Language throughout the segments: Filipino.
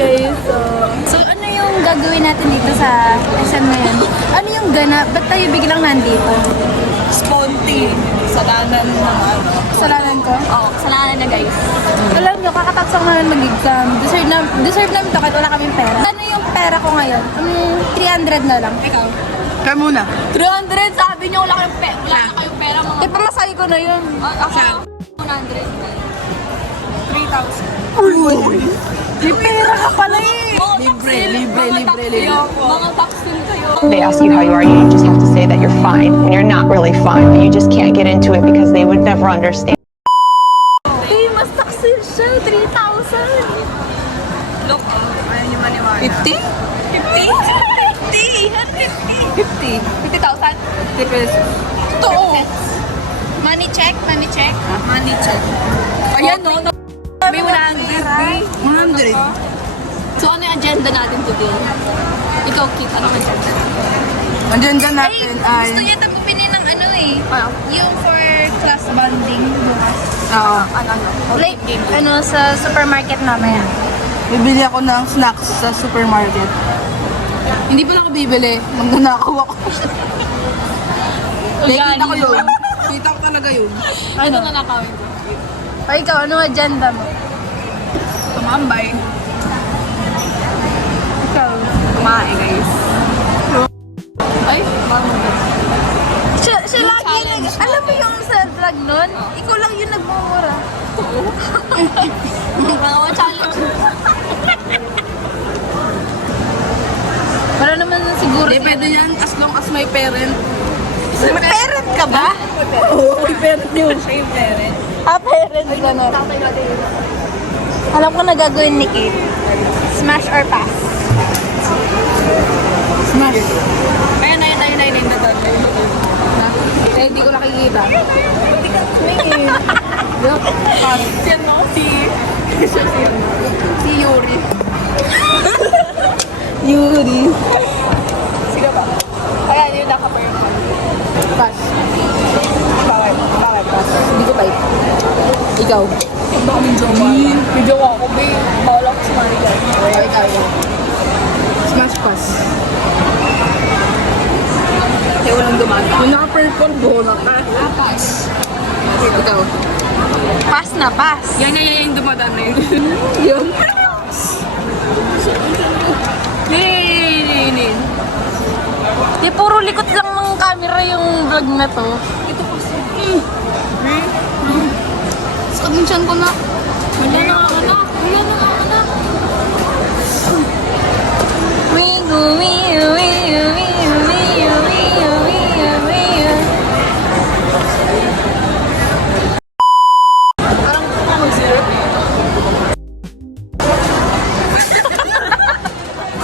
guys. So, ano yung gagawin natin dito sa SM ngayon? Ano yung ganap? Ba't tayo biglang nandito? Sponty. Kasalanan ng ano. Kasalanan ko? Oo, kasalanan na guys. Alam nyo, kakatapos ako ngayon mag-exam. Deserve namin to kahit wala kaming pera. Ano yung pera ko ngayon? 300 na lang. Ikaw? Kaya muna. 300, sabi niyo wala kayong pera. Wala na kayong pera mga... Eh, pamasahe ko na yun. Ako, 100. 3,000. May pera ka pala eh. Libre. Mga taksil kayo. They ask you how you are, you just have to say that you're fine when you're not really fine, but you just can't get into it because they would never understand. Eh, mas taksil siya. 3,000. Look, ayaw niyo maniwala. 50? 50,000? 50,000 pesos. Totoo. Money check? Money check? Money check. Ayan no, may 100. 100. So ano yung agenda natin today? Ikaw, Kit, ano ang agenda natin? Agenda natin ay... Gusto yata bumili ng ano eh. Ano? Yung for class bonding bukas. Oo. Ano? Like, ano, sa supermarket mamaya. Bibili ako ng snacks sa supermarket. Hindi pa lang ako bibili. Magnanakaw ako. Kita ko yun. Kita ko talaga yun. Ano na nakawin ko? O ikaw, anong agenda mo? Tumambay. Ikaw. Kumain, guys. Ay, Siya lagi challenge alam mo yung sa vlog nun? Ikaw lang yung nagmumura. mga challenge. Para naman siguro. Hindi, pwede yan as long as may parent. May parent ka ba? Oo, may parent yun. Siya yung parent. Parent ka na. Tatay natin yun. Alam ko na gagawin ni Kate. Smash or pass? Smash. Ayun. Eh, hindi ko nakikita. Yan mo, si Si Yuri. Yuri. Sige ba? Ayan, yung naka-perm. Pass. Bakit? Pass. Hindi ko type. Ikaw. Ang daming jowa. May jowa ako, babe. Bawal ako sa Marigal. Ay. Smash pass. Kaya walang dumata. Yung naka-purple, bola ka. Pass. Ikaw. Pass na pass. Yan yung dumadaan na yun. Yun. Yun. Di puro likot lang ng camera yung vlog na to. Ito kasi. Sakit ng tiyan ko na. Wala na anak.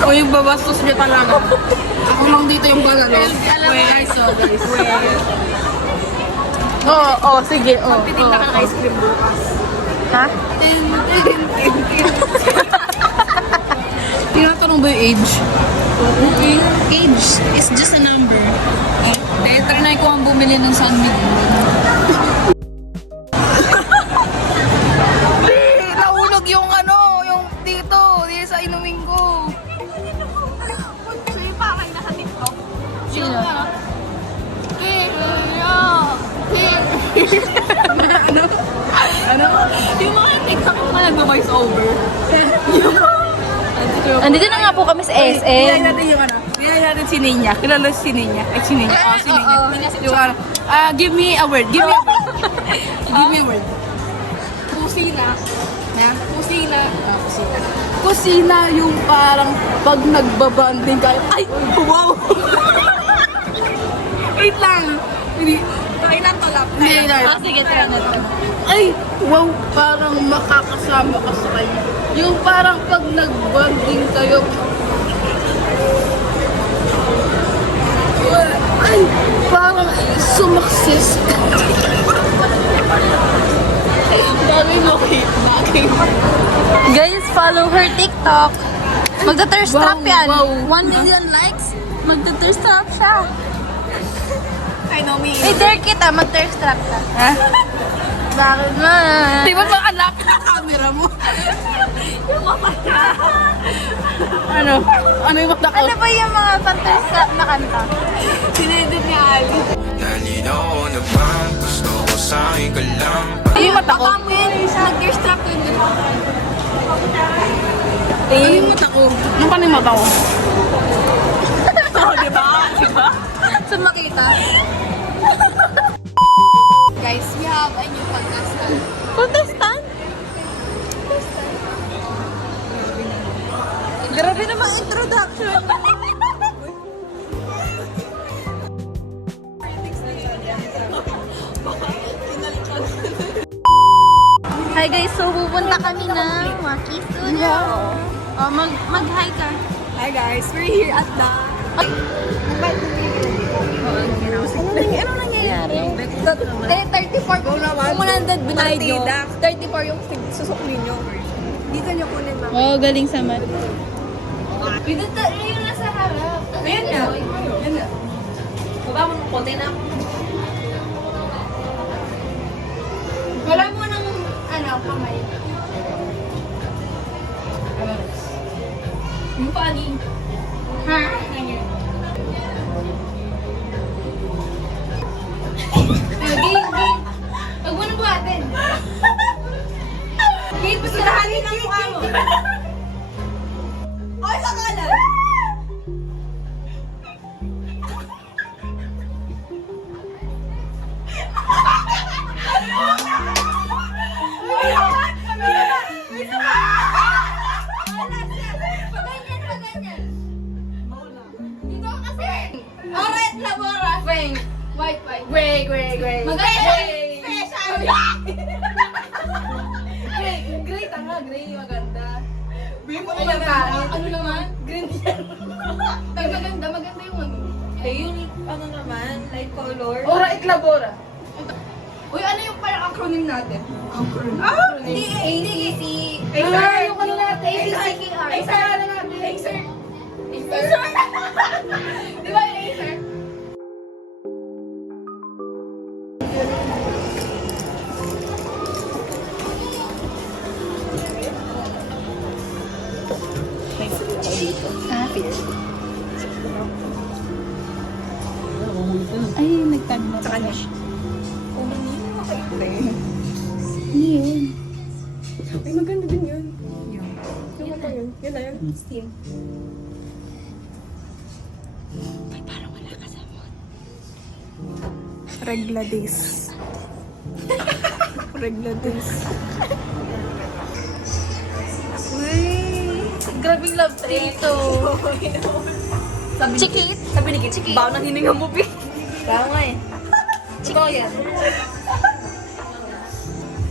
O yung babastos niya talaga. Ako lang dito yung balalo. Guys, Oo, sige. Pitinda ka ng ice cream bukas. Ha? Tinatanong ba yung age? Age is just a number. Dahil trinay ko ang bumili ng sunmig. Nahulog yung yung dito sa inumin ko. So yung pakay na sa TikTok. Sino? Ano? Yung mga TikTok na nag-voice over. Andito na nga po kami sa Iyayin SM. natin yung Iyayin natin si Ninya. Kilala si Ninya. Si Ninya. Si Ninya. Yung give me a word. Give me a word. Give me a word. Kusina. Ha? Kusina. Kusina yung parang pag nagbabanding kayo. Ay! Wow! Wait lang. Hindi. Try lang to lap. Hindi. Sige, try natin. Ay! Wow! Parang makakasama ka sa kanya. Yung parang pag nagbanding kayo. Ay! Parang sumakses. Bagay mo, Kate. Bagay mo. Guys, follow her TikTok. Magta-thirst trap yan. wow. 1 million likes. Magta-thirst trap siya. I know me. Eh, dare kita, mag-thirst trap ka. Ha? Bakit man? Di ba makalapit ang camera mo? Ano? Ano yung mata ko? Ano ba yung mga pang-thirst trap na kanta? Sinedit niya Ali. Nalinaw na bang gusto ko sa'yo ka lang. Ano yung mata ko? Baka mo yun, mag-thirst trap yun. Ano yung mata ko? Ano pa yung mata ko? Oh, di ba? Di ba? Saan makita? Guys, we have a new contestant. Contestant? Grabe namang introduction. Hi guys, so pupunta kami ng Makisuno. Oh, mag-hi ka. Hi guys, we're here at the... Ano nangyayari? 34 kung 100 binayad nyo. 34 yung Susok ninyo. Dito nyo kunin mga. Oh, galing sa mat. Yun nasa harap. Ayan na. Ayan na. Baba mo ng konti na. Wala mo ng kamay. Yung pani. Ha? Game. Huwag mo nang buhatin. Game, pasirahanin ang mukha mo. Ay, sa kanan! Paganyan. Dito kasi. Oret na bora. White. Gray. Maganda. Gray, tanga. Gray, maganda. Ano naman? Green yan. Maganda yung ano. Yung ano naman, light color. Ora iklabora. Uy, ano yung parang acronym natin? ACC. Yung ano natin? ACCR. Acer ano natin? Acer. Di ba yung Acer? Ay, nagtag na. Sa kanya. Ay, maganda din yun. Yung mata yun. Yun na yun. Steam. Regla days. Regla days. Uy, grabing love trip to. Chikit. Sabi ni Kit, bawa ng hininga mo, Pi. Kaya nga eh. Chiko yan.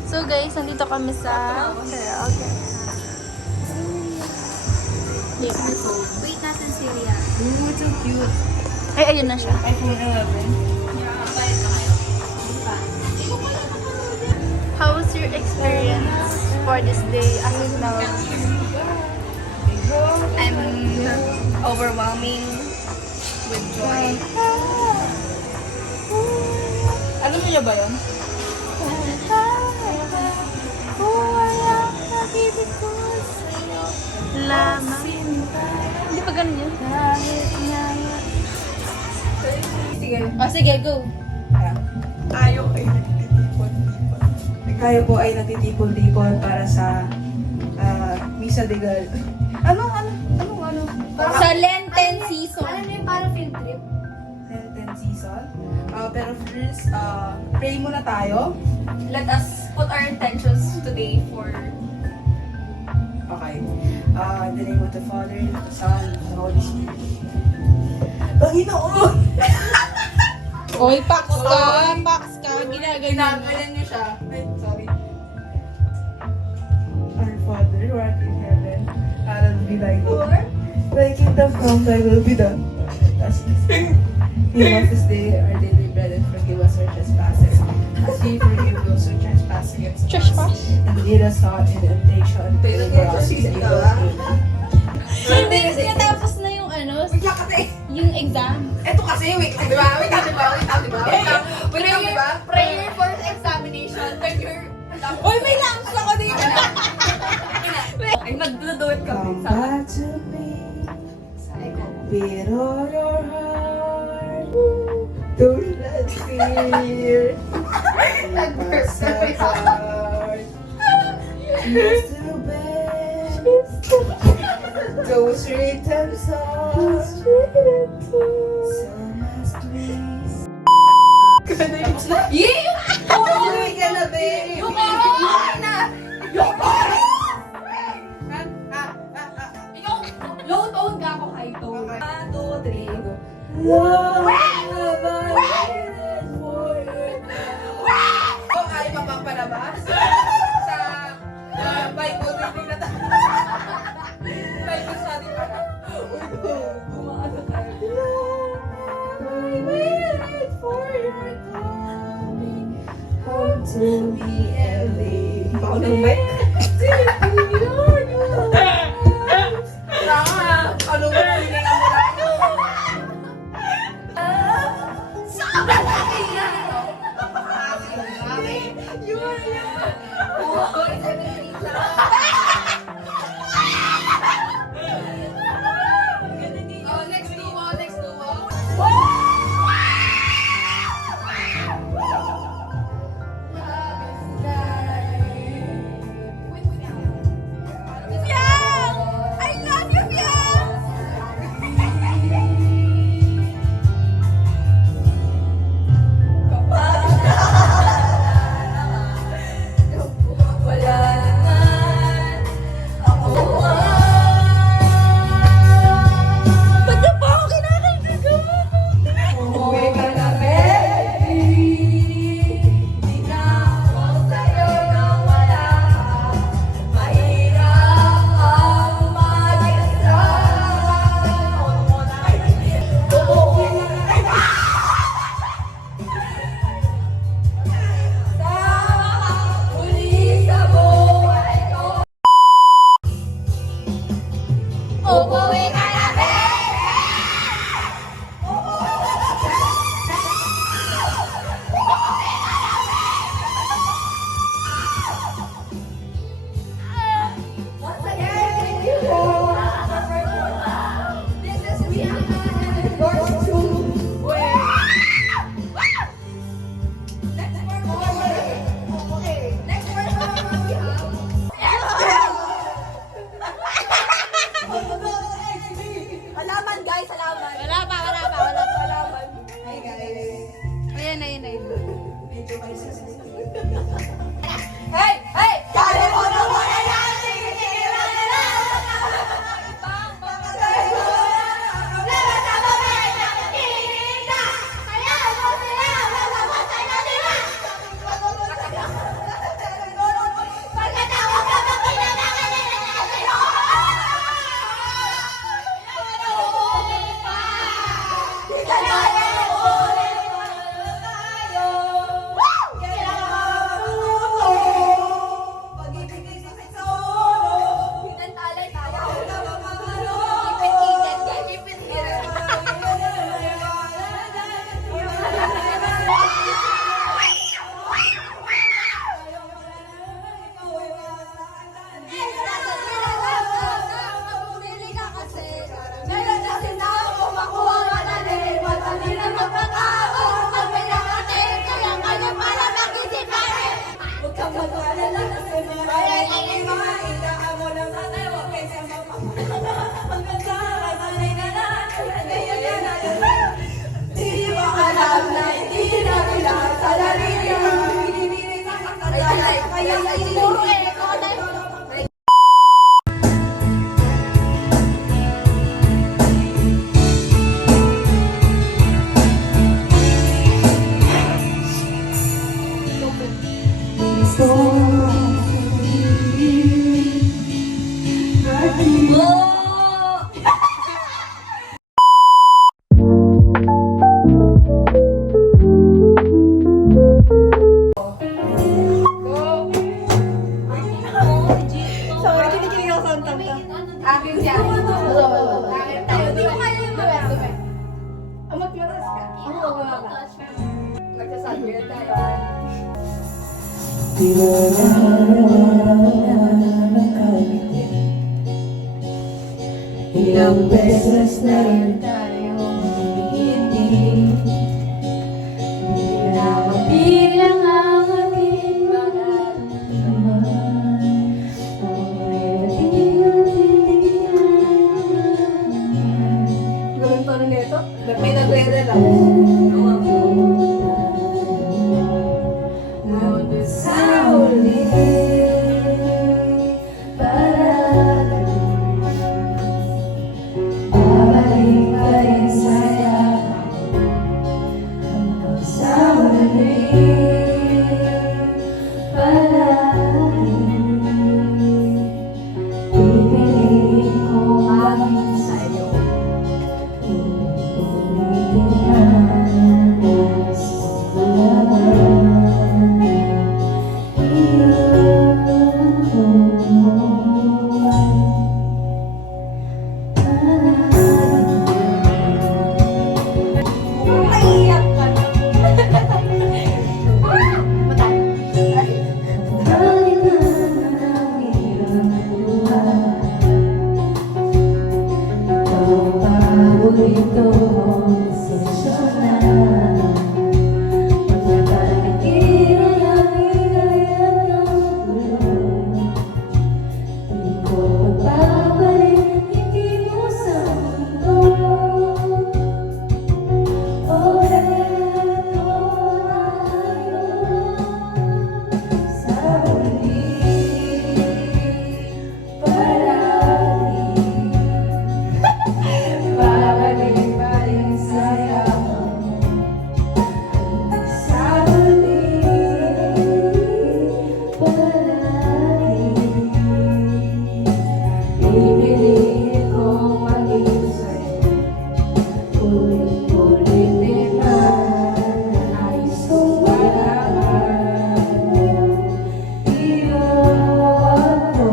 So guys, nandito kami sa karaoke. Wait natin si Ria. Ooh, so cute. Ay, ayun na siya. iPhone 11. How was your experience for this day as of now? I'm overwhelming with joy. Alam niyo ba yun? Lamang. Hindi pa ganun yun. Sige. Oh, sige, go. Tayo ay nagtitipon-tipon. Tayo po ay nagtitipon-tipon para sa Misa de Gal. Ano? Sa Lenten season. Ano yung parang field trip? Lenten season. Pero first, pray muna tayo. Let us put our intentions today for... Okay. In the name of the Father, the Son, and the Holy Spirit. Panginoon! Oy, Pax ka. Ginaganyan. Ginagalan niyo siya. Ay, sorry. Our Father, who art in heaven, hallowed be thy name. Thy kingdom come, thy will be done. As it is. Give us this day our daily bread and forgive us our trespasses, as we forgive those who trespass against us. And lead us not into temptation, but deliver us from evil. Amen. Hindi kasi natapos na yung ano, Yung exam. Ito kasi, wait lang, di ba? Wait lang, di ba? Wait lang, di ba? Wait lang, di ba? Prayer for examination. Third year. Uy, may lamps ako dito! Ay, nagduduet kami. Come back to me. Beat on your heart. Don't let fear keep us apart. Choose to bend. Go straight and soft. So must we. Uwi ka na, babe. Yung oras na! Yung oras! Yung low tone ka ako, high tone. 1, 2, 3, go. Love, have I waited for you? Kung ay mapapalabas sa Bible reading na tayo. Bible study para. Love, have I waited for your coming home to me early. Baka ng mic. Ano ba feeling ang mula? Uwi ka na, baby. Di na ako sa'yo nang wala ka. Mahirap ang mag-isa. Uuwi ka na, sama uli sa buhay ko. Uuwi ka na, babe! Once again, thank you for this is Rihanna and endorse to win. Next performer. Okay, next performer we have. Alaman, guys, alaman. Wala pa. Alaman. Hi guys. Ayan. Medyo kayo sa Hey! Hey! Kaya mo na wala yan! Tinitigilan na lang! Di mo na nakangiti. Ilang beses na rin tayong umiinig. Hindi na mabilang ang ating mga naman. Gawin pa rin ito? May nagwede lang. Sa huli, babalik pa rin sa'yo hanggang sa huli, palagi pipiliin ko maging sa'yo. Ulitin ang nais kong malaman. Ito sensasyonan pagkakailan ang hinayan ng ulo. Di ko magbabalik, hindi mo sa mundo. O eto tayo sa huli, palagi. Babalik pa rin sa'yo sa huli, palagi. Pipiliin kong maging sa'yo. Ulit-ulitin man nais kong malaman. Iyo ako.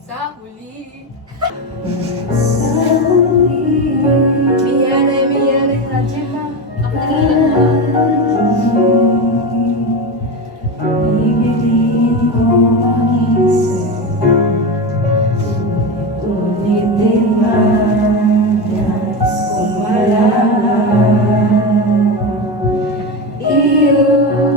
Sa huli. Miyane, Rajima. Pipiliin ko maging sa'yo. Ulitin man nais kong malaman. Iyo ako.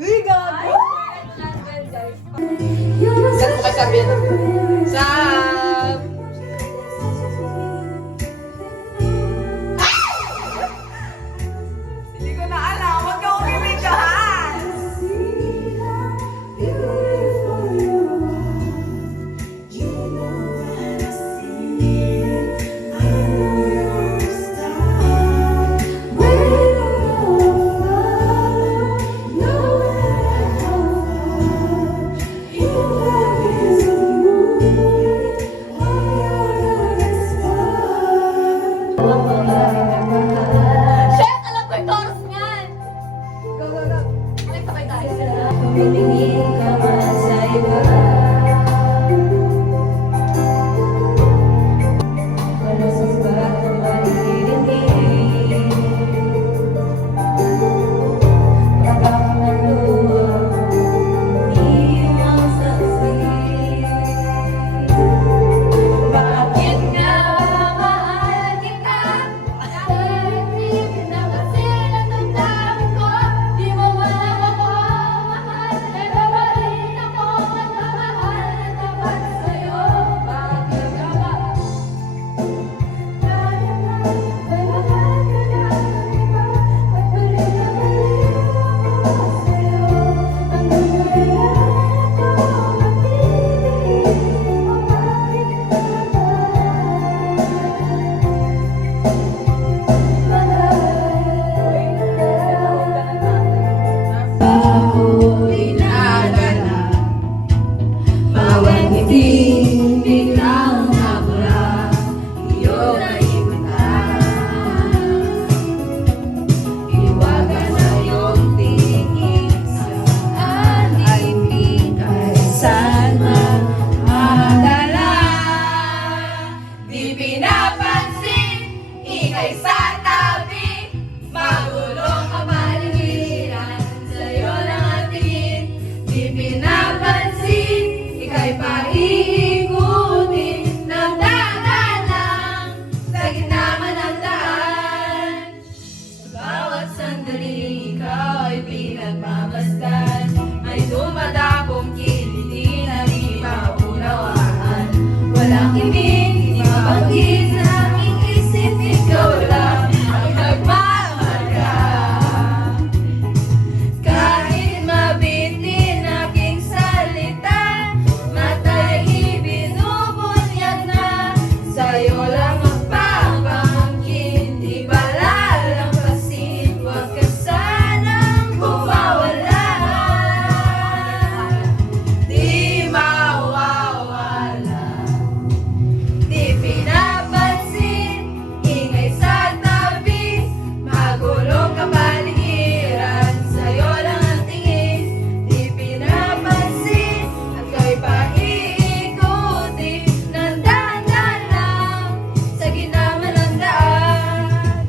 We got it! Saan mo kasabi? Sam! Hindi ko na alam. Huwag ka umimig ka, ha? Chef, alam ko yung chorus niyan! Go, go, go! Sabay tayo. Pumingin ka man sa iba. Malusog ba ang maririnig? Parang naluwag, iyong saksi. Bakit nga ba mahal kita? Di pinapansin, ingay sa tabi, magulong kapaligiran, sa'yo lang ang tingin. Di pinapansin, ika'y paiikutin, ng daan lang, sa gitna man ng daan. Sa bawat sandali, ikaw ay pinagmamasdan, may dumadapong kiliti na di maunawaan. Walang ibig, di mabanggit sa aking isip, ikaw lang ang nagmamahal. Kahit mabitin aking salita, mata'y ibinubunyag na, sa'yo lang magpapangkin, di palalampasin, huwag ka sanang bumawala. Di mawawala. Di pinapansin, ingay sa tabi, magulong kapaligiran, sa'yo lang ang tingin. Di pinapansin, at ka'y paiikutin, ng daan-daan lang, sa gitna man ng daan.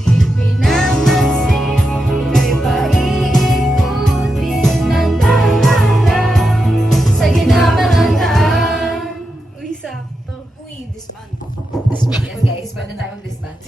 Di pinapansin, ka'y paiikutin, ng daan-daan lang, sa gitna man ng daan. Uy, sakto. Uy, disband. Yes, guys, by the time of disband.